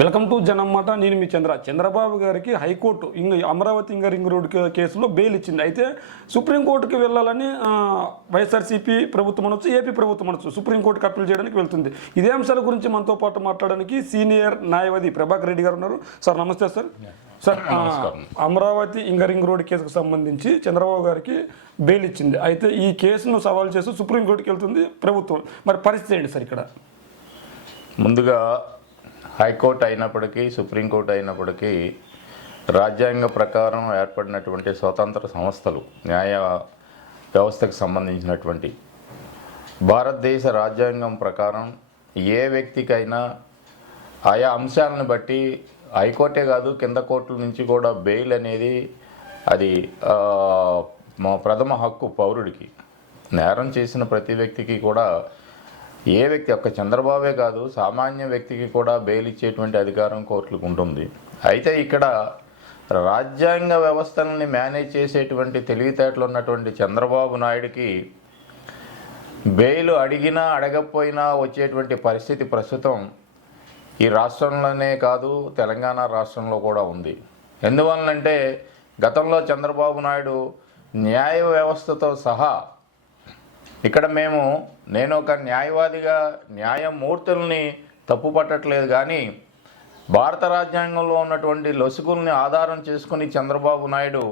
Welcome to జనమాట. నేను మీ చంద్రబాబు గారికి high court Amaravati ring road కేసులో బెయిల్ ఇచ్చింది. అయితే సుప్రీంకోర్టుకి వెళ్ళాలని వైఎస్ఆర్సీపీ ప్రభుత్వం అనొచ్చు, ఏపీ ప్రభుత్వం అనొచ్చు, సుప్రీంకోర్టుకి అప్పీల్ చేయడానికి వెళ్తుంది. ఇదే అంశాల గురించి మనతో పాటు మాట్లాడడానికి సీనియర్ న్యాయవాది ప్రభాకర్ రెడ్డి గారు ఉన్నారు. సార్ నమస్తే sir. Sir, Amaravati ring road కేసుకు సంబంధించి చంద్రబాబు గారికి బెయిల్ ఇచ్చింది. అయితే ఈ కేసును సవాల్ చేస్తూ సుప్రీంకోర్టుకి వెళ్తుంది ప్రభుత్వం. మరి పరిస్థితి ఏంటి సార్ ఇక్కడ? ముందుగా హైకోర్టు అయినప్పటికీ సుప్రీంకోర్టు అయినప్పటికీ రాజ్యాంగ ప్రకారం ఏర్పడినటువంటి స్వతంత్ర సంస్థలు, న్యాయ వ్యవస్థకు సంబంధించినటువంటి భారతదేశ రాజ్యాంగం ప్రకారం ఏ వ్యక్తికైనా ఆయా అంశాలను బట్టి హైకోర్టే కాదు కింద కోర్టుల నుంచి కూడా బెయిల్ అనేది అది మా ప్రథమ హక్కు. పౌరుడికి నేరం చేసిన ప్రతి వ్యక్తికి కూడా ఏ వ్యక్తి, ఒక్క చంద్రబాబే కాదు సామాన్య వ్యక్తికి కూడా బెయిల్ ఇచ్చేటువంటి అధికారం కోర్టులకు ఉంటుంది. అయితే ఇక్కడ రాజ్యాంగ వ్యవస్థలని మేనేజ్ చేసేటువంటి తెలివితేటలు ఉన్నటువంటి చంద్రబాబు నాయుడికి బెయిల్ అడిగినా అడగకపోయినా వచ్చేటువంటి పరిస్థితి ప్రస్తుతం ఈ రాష్ట్రంలోనే కాదు తెలంగాణ రాష్ట్రంలో కూడా ఉంది. ఎందువలనంటే గతంలో చంద్రబాబు నాయుడు న్యాయ వ్యవస్థతో సహా ఇక్కడ నేను ఒక న్యాయవాదిగా న్యాయమూర్తుల్ని తప్పు పట్టట్లేదు, కానీ భారత రాజ్యాంగంలో ఉన్నటువంటి లొసుగుల్ని ఆధారం చేసుకుని చంద్రబాబు నాయుడు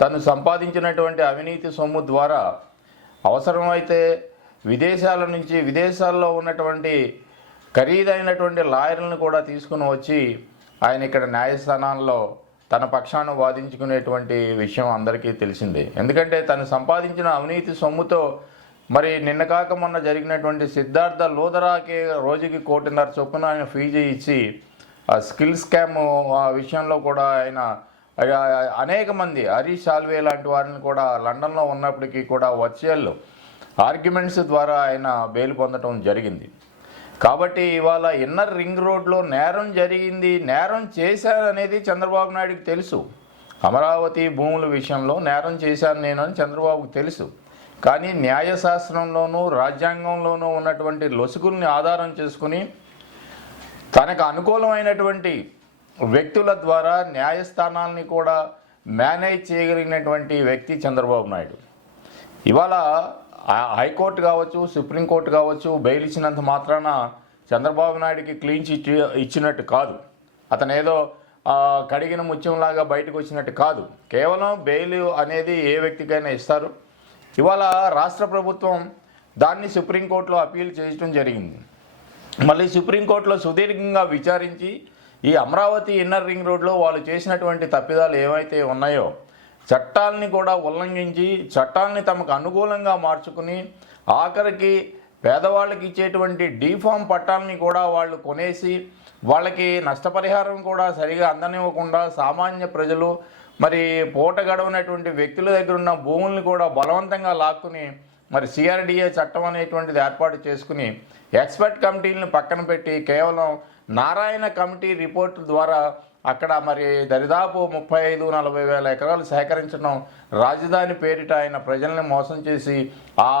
తను సంపాదించినటువంటి అవినీతి సొమ్ము ద్వారా అవసరమైతే విదేశాల్లో ఉన్నటువంటి ఖరీదైనటువంటి లాయర్లను కూడా తీసుకుని వచ్చి ఆయన ఇక్కడ న్యాయస్థానాల్లో తన పక్షాన వాదించుకునేటువంటి విషయం అందరికీ తెలిసిందే. ఎందుకంటే తను సంపాదించిన అవినీతి సొమ్ముతో మరి నిన్న కాక మొన్న జరిగినటువంటి సిద్ధార్థ లోధరాకి రోజుకి 1.5 కోట్ల చొప్పున ఆయన ఫీజు ఇచ్చి ఆ స్కిల్ స్కామ్ విషయంలో కూడా ఆయన అనేక మంది హరీష్ సాల్వే లాంటి వారిని కూడా లండన్లో ఉన్నప్పటికీ కూడా వర్చువల్ ఆర్గ్యుమెంట్స్ ద్వారా ఆయన బెయిల్ పొందడం జరిగింది. కాబట్టి ఇవాళ రింగ్ రోడ్లో నేరం జరిగింది, నేరం చేశారనేది చంద్రబాబు నాయుడుకి తెలుసు. అమరావతి భూముల విషయంలో నేరం చేశాను నేను అని చంద్రబాబుకు తెలుసు. కానీ న్యాయశాస్త్రంలోనూ రాజ్యాంగంలోనూ ఉన్నటువంటి లొసుగుల్ని ఆధారం చేసుకుని తనకు అనుకూలమైనటువంటి వ్యక్తుల ద్వారా న్యాయస్థానాల్ని కూడా మేనేజ్ చేయగలిగినటువంటి వ్యక్తి చంద్రబాబు నాయుడు. ఇవాళ హైకోర్టు కావచ్చు, సుప్రీంకోర్టు కావచ్చు, బెయిల్ ఇచ్చినంత మాత్రాన చంద్రబాబు నాయుడికి క్లీన్ చిట్ ఇచ్చినట్టు కాదు, అతను ఏదో కడిగిన ముత్యంలాగా బయటకు వచ్చినట్టు కాదు. కేవలం బెయిల్ అనేది ఏ వ్యక్తికైనా ఇస్తారు. ఇవాళ రాష్ట్ర ప్రభుత్వం దాన్ని సుప్రీంకోర్టులో అప్పీల్ చేయడం జరిగింది. మళ్ళీ సుప్రీంకోర్టులో సుదీర్ఘంగా విచారించి ఈ అమరావతి రింగ్ రోడ్లో వాళ్ళు చేసినటువంటి తప్పిదాలు ఏవైతే ఉన్నాయో చట్టాలని కూడా ఉల్లంఘించి చట్టాలని తమకు అనుకూలంగా మార్చుకుని ఆఖరికి పేదవాళ్ళకి ఇచ్చేటువంటి డీఫామ్ పట్టాలని కూడా వాళ్ళు కొనేసి వాళ్ళకి నష్టపరిహారం కూడా సరిగా అందనివ్వకుండా సామాన్య ప్రజలు మరి పూట గడవనటువంటి వ్యక్తుల దగ్గర ఉన్న భూముల్ని కూడా బలవంతంగా లాక్కుని మరి సిఆర్డిఏ చట్టం అనేటువంటిది ఏర్పాటు చేసుకుని ఎక్స్పర్ట్ కమిటీలను పక్కన పెట్టి కేవలం నారాయణ కమిటీ రిపోర్టు ద్వారా అక్కడ మరి దరిదాపు 35-40 వేల ఎకరాలు సేకరించడం, రాజధాని పేరిట ఆయన ప్రజల్ని మోసం చేసి ఆ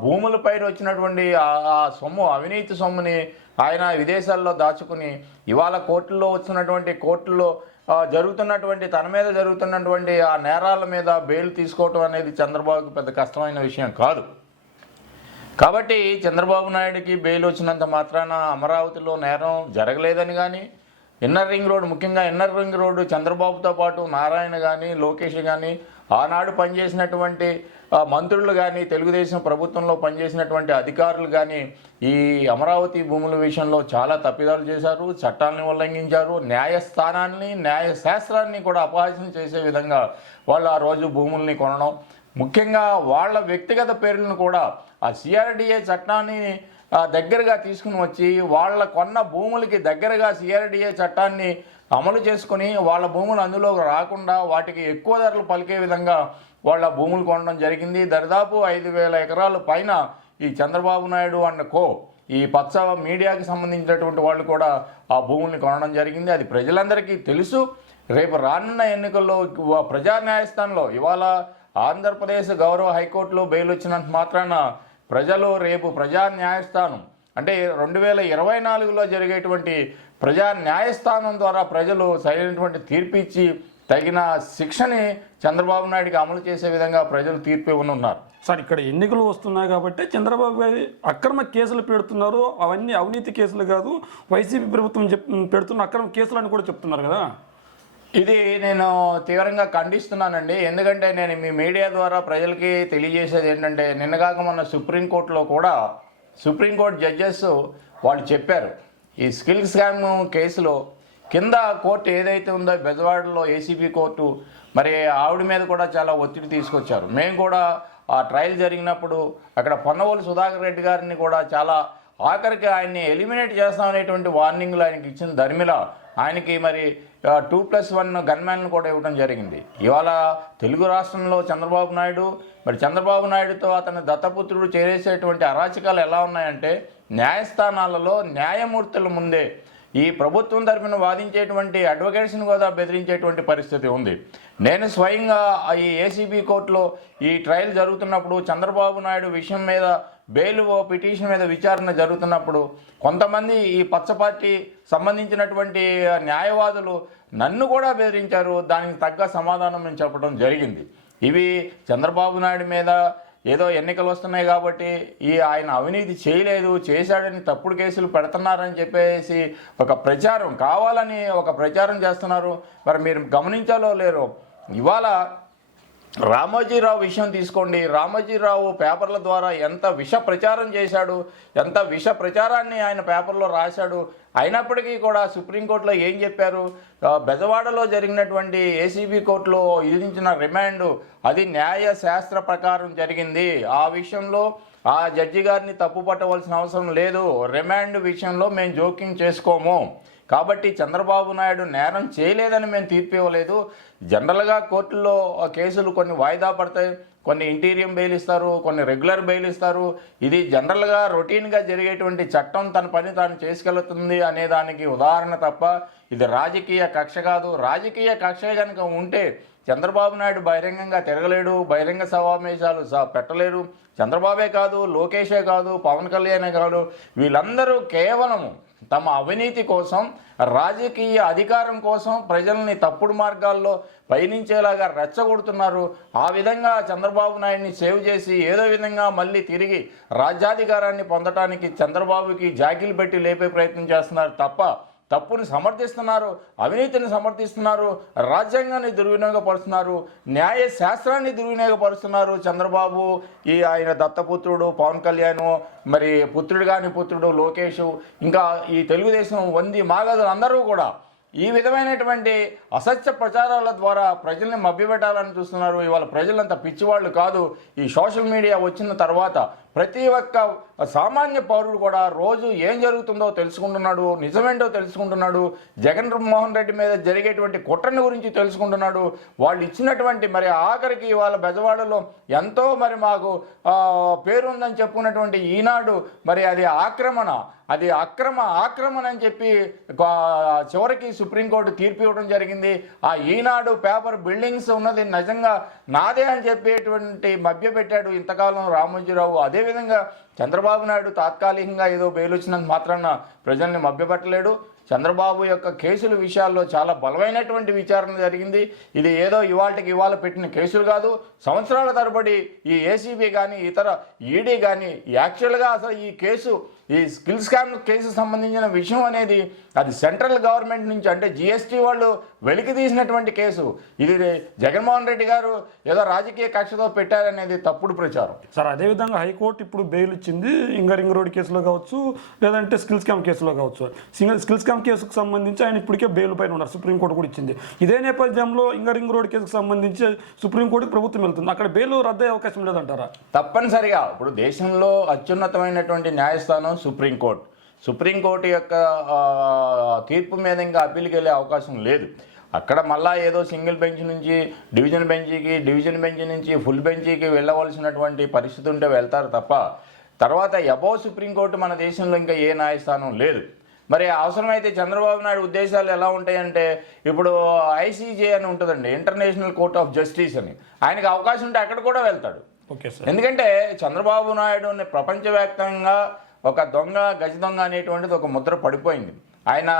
భూములపైన వచ్చినటువంటి ఆ సొమ్ము, అవినీతి సొమ్ముని ఆయన విదేశాల్లో దాచుకుని ఇవాళ కోర్టుల్లో జరుగుతున్నటువంటి తన మీద జరుగుతున్నటువంటి ఆ నేరాల మీద బెయిల్ తీసుకోవటం అనేది చంద్రబాబుకి పెద్ద కష్టమైన విషయం కాదు. కాబట్టి చంద్రబాబు నాయుడికి బెయిల్ వచ్చినంత మాత్రాన అమరావతిలో నేరం జరగలేదని కానీ రింగ్ రోడ్, ముఖ్యంగా రింగ్ రోడ్ చంద్రబాబుతో పాటు నారాయణ కానీ లోకేష్ కానీ ఆనాడు పనిచేసినటువంటి మంత్రులు కానీ తెలుగుదేశం ప్రభుత్వంలో పనిచేసినటువంటి అధికారులు కానీ ఈ అమరావతి భూముల విషయంలో చాలా తప్పిదాలు చేశారు, చట్టాలను ఉల్లంఘించారు, న్యాయస్థానాన్ని న్యాయశాస్త్రాన్ని కూడా అపహాస్యం చేసే విధంగా వాళ్ళు ఆ రోజు భూముల్ని కొనడం, ముఖ్యంగా వాళ్ళ వ్యక్తిగత పేర్లను కూడా ఆ సిఆర్డిఏ చట్టాన్ని దగ్గరగా తీసుకుని వచ్చి వాళ్ళ కొన్న భూములకి దగ్గరగా సిఆర్డిఏ చట్టాన్ని అమలు చేసుకుని వాళ్ళ భూములు అందులోకి రాకుండా వాటికి ఎక్కువ ధరలు పలికే విధంగా వాళ్ళ భూములు కొనడం జరిగింది. దరిదాపు 5,000 ఎకరాల పైన ఈ చంద్రబాబు నాయుడు అండ్ ఈ పచ్చ మీడియాకి సంబంధించినటువంటి వాళ్ళు కూడా ఆ భూముల్ని కొనడం జరిగింది. అది ప్రజలందరికీ తెలుసు. రేపు రానున్న ఎన్నికల్లో ప్రజా న్యాయస్థానంలో ఇవాళ ఆంధ్రప్రదేశ్ గౌరవ హైకోర్టులో బెయిల్ వచ్చినంత మాత్రాన ప్రజలు రేపు ప్రజా న్యాయస్థానం అంటే 2024లో జరిగేటువంటి ప్రజా న్యాయస్థానం ద్వారా ప్రజలు సరైనటువంటి తీర్పు ఇచ్చి తగిన శిక్షని చంద్రబాబు నాయుడికి అమలు చేసే విధంగా ప్రజలు తీర్పు ఇవ్వనున్నారు. సార్ ఇక్కడ ఎన్నికలు వస్తున్నాయి కాబట్టి చంద్రబాబు గారి అక్రమ కేసులు పెడుతున్నారు, అవన్నీ అవినీతి కేసులు కాదు, వైసీపీ ప్రభుత్వం పెడుతున్న అక్రమ కేసులు అని కూడా చెప్తున్నారు కదా. ఇది నేను తీవ్రంగా ఖండిస్తున్నానండి. ఎందుకంటే నేను మీ మీడియా ద్వారా ప్రజలకి తెలియజేసేది ఏంటంటే, నిన్నగాక మొన్న సుప్రీంకోర్టులో కూడా సుప్రీంకోర్టు జడ్జెస్ వాళ్ళు చెప్పారు, ఈ స్కిల్ స్కామ్ కేసులో కింద కోర్టు ఏదైతే ఉందో బెజవాడలో ఏసీబీ కోర్టు, మరి ఆవిడ మీద కూడా చాలా ఒత్తిడి తీసుకొచ్చారు. మేము కూడా ఆ ట్రయల్ జరిగినప్పుడు అక్కడ పొన్నవోలు సుధాకర్ రెడ్డి గారిని కూడా చాలా ఆఖరికి ఆయన్ని ఎలిమినేట్ చేస్తామనేటువంటి వార్నింగ్లు ఆయనకి ఇచ్చిన ధర్మిల ఆయనకి మరి 2+1 గన్మ్యాన్లు కూడా ఇవ్వడం జరిగింది. ఇవాళ తెలుగు రాష్ట్రంలో చంద్రబాబు నాయుడుతో అతని దత్తపుత్రుడు చేసేటువంటి అరాచకాలు ఎలా ఉన్నాయంటే, న్యాయస్థానాలలో న్యాయమూర్తుల ముందే ఈ ప్రభుత్వం తరఫున వాదించేటువంటి అడ్వకేట్స్ని కూడా బెదిరించేటువంటి పరిస్థితి ఉంది. నేను స్వయంగా ఈ ఏసీబీ కోర్టులో ఈ ట్రయల్ జరుగుతున్నప్పుడు చంద్రబాబు నాయుడు విషయం మీద బెయిల్ పిటిషన్ మీద విచారణ జరుగుతున్నప్పుడు కొంతమంది ఈ పచ్చ పార్టీ సంబంధించినటువంటి న్యాయవాదులు నన్ను కూడా బెదిరించారు. దానికి తగ్గ సమాధానం నేను చెప్పడం జరిగింది. ఇవి చంద్రబాబు నాయుడు మీద ఏదో ఎన్నికలు వస్తున్నాయి కాబట్టి ఆయన అవినీతి చేయలేదు, చేశాడని తప్పుడు కేసులు పెడుతున్నారని చెప్పేసి ఒక ప్రచారం కావాలని ఒక ప్రచారం చేస్తున్నారు. మరి మీరు గమనించాలో లేరో, ఇవాళ రామోజీరావు విషయం తీసుకోండి. రామోజీరావు పేపర్ల ద్వారా ఎంత విష ప్రచారం చేశాడు, ఎంత విష ప్రచారాన్ని ఆయన పేపర్లో రాశాడు. అయినప్పటికీ కూడా సుప్రీంకోర్టులో ఏం చెప్పారు, బెజవాడలో జరిగినటువంటి ఏసీబీ కోర్టులో విధించిన రిమాండ్ అది న్యాయ శాస్త్ర ప్రకారం జరిగింది. ఆ విషయంలో ఆ జడ్జి గారిని తప్పు పట్టవలసిన అవసరం లేదు, రిమాండ్ విషయంలో మేము జోక్యం చేసుకోము. కాబట్టి చంద్రబాబు నాయుడు నేరం చేయలేదని మేము తీర్పు ఇవ్వలేదు. జనరల్గా కోర్టుల్లో కేసులు కొన్ని వాయిదా పడతాయి, కొన్ని ఇంటీరియం బెయిల్ ఇస్తారు, కొన్ని రెగ్యులర్ బెయిల్ ఇస్తారు. ఇది జనరల్గా రొటీన్గా జరిగేటువంటి చట్టం తన పని తాను చేసుకెళ్తుంది అనే దానికి ఉదాహరణ తప్ప ఇది రాజకీయ కక్ష కాదు. రాజకీయ కక్ష కనుక ఉంటే చంద్రబాబు నాయుడు బహిరంగంగా తిరగలేడు, బహిరంగ సమావేశాలు పెట్టలేరు. చంద్రబాబే కాదు, లోకేషే కాదు, పవన్ కళ్యాణే కాదు, వీళ్ళందరూ కేవలం తమ అవినీతి కోసం, రాజకీయ అధికారం కోసం ప్రజల్ని తప్పుడు మార్గాల్లో పయనించేలాగా రెచ్చగొడుతున్నారు. ఆ విధంగా చంద్రబాబు నాయుడిని సేవ్ చేసి ఏదో విధంగా మళ్ళీ తిరిగి రాజ్యాధికారాన్ని పొందడానికి చంద్రబాబుకి జాకీలు పెట్టి లేపే ప్రయత్నం చేస్తున్నారు తప్ప తప్పుని సమర్థిస్తున్నారు, అవినీతిని సమర్థిస్తున్నారు, రాజ్యాంగాన్ని దుర్వినియోగపరుస్తున్నారు, న్యాయ శాస్త్రాన్ని దుర్వినియోగపరుస్తున్నారు. చంద్రబాబు ఆయన దత్తపుత్రుడు పవన్ కళ్యాణ్, మరి పుత్రుడు కాని పుత్రుడు లోకేష్, ఇంకా ఈ తెలుగుదేశం వంది మాగదులు అందరూ కూడా ఈ విధమైనటువంటి అసత్య ప్రచారాల ద్వారా ప్రజల్ని మభ్యపెట్టాలని చూస్తున్నారు. ఇవాళ ప్రజలంతా పిచ్చివాళ్ళు కాదు. ఈ సోషల్ మీడియా వచ్చిన తర్వాత ప్రతి ఒక్క సామాన్య పౌరుడు కూడా రోజు ఏం జరుగుతుందో తెలుసుకుంటున్నాడు, నిజమేంటో తెలుసుకుంటున్నాడు, జగన్మోహన్ రెడ్డి మీద జరిగేటువంటి కుట్రని గురించి తెలుసుకుంటున్నాడు. వాళ్ళు ఇచ్చినటువంటి మరి ఆఖరికి ఇవాళ బెజవాడలో ఎంతో మరి మాకు పేరుందని చెప్పుకున్నటువంటి ఈనాడు మరి అది ఆక్రమణ అని చెప్పి చివరికి సుప్రీంకోర్టు తీర్పు ఇవ్వడం జరిగింది. ఆ ఈనాడు పేపర్ బిల్డింగ్స్ ఉన్నది నిజంగా నాదే అని చెప్పేటువంటి మభ్యపెట్టాడు ఇంతకాలం రామోజీరావు. అదేవిధంగా చంద్రబాబు నాయుడు తాత్కాలికంగా ఏదో బెయిల్ వచ్చినంత మాత్రాన ప్రజల్ని మభ్యపెట్టలేడు. చంద్రబాబు యొక్క కేసుల విషయాల్లో చాలా బలమైనటువంటి విచారణ జరిగింది. ఇది ఏదో ఇవాళ పెట్టిన కేసులు కాదు. సంవత్సరాల తరబడి ఈ ఏసీబీ కానీ ఇతర ఈడీ కానీ యాక్చువల్గా అసలు ఈ స్కిల్ స్కామ్ కేసు సంబంధించిన విషయం అనేది అది సెంట్రల్ గవర్నమెంట్ నుంచి అంటే జిఎస్టీ వాళ్ళు వెలికి తీసినటువంటి కేసు. ఇది జగన్మోహన్ రెడ్డి గారు ఏదో రాజకీయ కక్షతో పెట్టారనేది తప్పుడు ప్రచారం. సార్ అదేవిధంగా హైకోర్టు ఇప్పుడు బెయిల్ ఇచ్చింది రింగ్ రోడ్ కేసులో కావచ్చు, లేదంటే స్కిల్ స్కామ్ కేసులో కావచ్చు. స్కిల్ స్కామ్ కేసుకు సంబంధించి ఆయన ఇప్పటికే బెయిల్ పైన ఉన్నారు, సుప్రీంకోర్టు కూడా ఇచ్చింది. ఇదే నేపథ్యంలో రింగ్ రోడ్ కేసుకు సంబంధించి సుప్రీంకోర్టుకి ప్రభుత్వం వెళ్తుంది, అక్కడ బెయిల్ రద్దయ్యే అవకాశం లేదంటారా? తప్పనిసరిగా ఇప్పుడు దేశంలో అత్యున్నతమైనటువంటి న్యాయస్థానం సుప్రీంకోర్టు యొక్క తీర్పు మీద ఇంకా అప్పీల్కి వెళ్ళే అవకాశం లేదు. అక్కడ మళ్ళా ఏదో సింగిల్ బెంచ్ నుంచి డివిజన్ బెంచ్ నుంచి ఫుల్ బెంచ్కి వెళ్ళవలసినటువంటి పరిస్థితి ఉంటే వెళ్తారు తప్ప తర్వాత అబోవ్ సుప్రీంకోర్టు మన దేశంలో ఇంకా ఏ న్యాయస్థానం లేదు. మరి అవసరమైతే చంద్రబాబు నాయుడు ఉద్దేశాలు ఎలా ఉంటాయంటే, ఇప్పుడు ఐసీజే అని ఉంటుందండి, ఇంటర్నేషనల్ కోర్ట్ ఆఫ్ జస్టిస్ అని, ఆయనకు అవకాశం ఉంటే అక్కడ కూడా వెళ్తాడు. ఎందుకంటే చంద్రబాబు నాయుడు ప్రపంచవ్యాప్తంగా ఒక గజ దొంగ అనేటువంటిది ఒక ముద్ర పడిపోయింది. ఆయన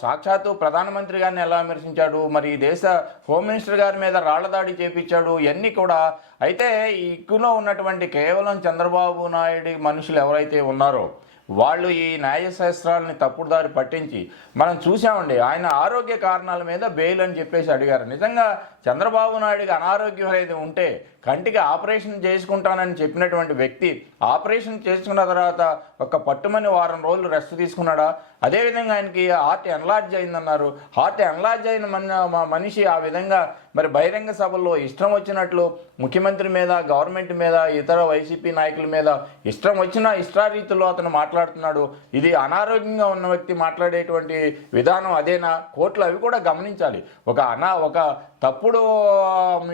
సాక్షాత్తు ప్రధానమంత్రి గారిని ఎలా విమర్శించాడు, మరి ఈ దేశ హోమ్ మినిస్టర్ గారి మీద రాళ్లదాడి చేపించాడు, ఇవన్నీ కూడా. అయితే ఈ ఇక్కులో ఉన్నటువంటి కేవలం చంద్రబాబు నాయుడు మనుషులు ఎవరైతే ఉన్నారో వాళ్ళు ఈ న్యాయశాస్త్రాలని తప్పుడు దారి పట్టించి మనం చూసామండి. ఆయన ఆరోగ్య కారణాల మీద బెయిల్ అని చెప్పేసి అడిగారు. నిజంగా చంద్రబాబు నాయుడికి అనారోగ్యం అనేది ఉంటే కంటికి ఆపరేషన్ చేసుకుంటానని చెప్పినటువంటి వ్యక్తి ఆపరేషన్ చేసుకున్న తర్వాత ఒక పట్టుమని వారం రోజులు రెస్ట్ తీసుకున్నాడా? అదేవిధంగా ఆయనకి హార్ట్ ఎన్లార్జ్ అయిందన్నారు. హార్ట్ ఎన్లార్జ్ అయిన మనిషి ఆ విధంగా మరి బహిరంగ సభల్లో ఇష్టం వచ్చినట్లు ముఖ్యమంత్రి మీద, గవర్నమెంట్ మీద, ఇతర వైసీపీ నాయకుల మీద ఇష్టం వచ్చిన ఇష్టారీతిలో అతను మాట్లాడుతున్నాడు. ఇది అనారోగ్యంగా ఉన్న వ్యక్తి మాట్లాడేటువంటి విధానం అదేనా? కోర్టులు అవి కూడా గమనించాలి. ఒక తప్పుడు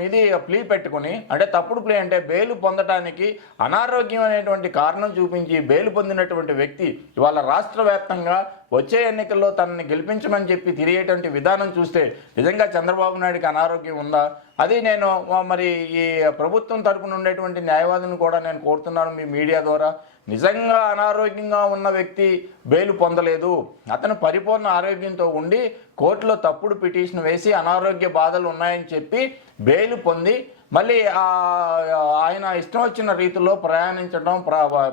ఇది ప్లీ పెట్టుకుని, అంటే తప్పుడు ప్లే అంటే బెయిల్ పొందడానికి అనారోగ్యం అనేటువంటి కారణం చూపించి బెయిల్ పొందినటువంటి వ్యక్తి ఇవాళ రాష్ట్ర వ్యాప్తంగా వచ్చే ఎన్నికల్లో తనని గెలిపించమని చెప్పి తిరిగేటువంటి విధానం చూస్తే నిజంగా చంద్రబాబు నాయుడికి అనారోగ్యం ఉందా? అది నేను మరి ఈ ప్రభుత్వం తరపున ఉండేటువంటి న్యాయవాదులను కూడా నేను కోరుతున్నాను మీ మీడియా ద్వారా. నిజంగా అనారోగ్యంగా ఉన్న వ్యక్తి బెయిల్ పొందలేదు, అతను పరిపూర్ణ ఆరోగ్యంతో ఉండి కోర్టులో తప్పుడు పిటిషన్ వేసి అనారోగ్య బాధలు ఉన్నాయని చెప్పి బెయిల్ పొంది మళ్ళీ ఆయన ఇష్టం వచ్చిన రీతిలో ప్రయాణించడం,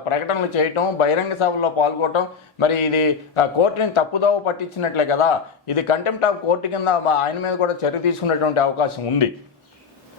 ప్రకటనలు చేయటం, బహిరంగ సభల్లో పాల్గొనడం, మరి ఇది కోర్టుని తప్పుదోవ పట్టించినట్లే కదా. ఇది కంటెంప్ట్ ఆఫ్ కోర్టు కింద ఆయన మీద కూడా చర్య తీసుకునేటువంటి అవకాశం ఉంది.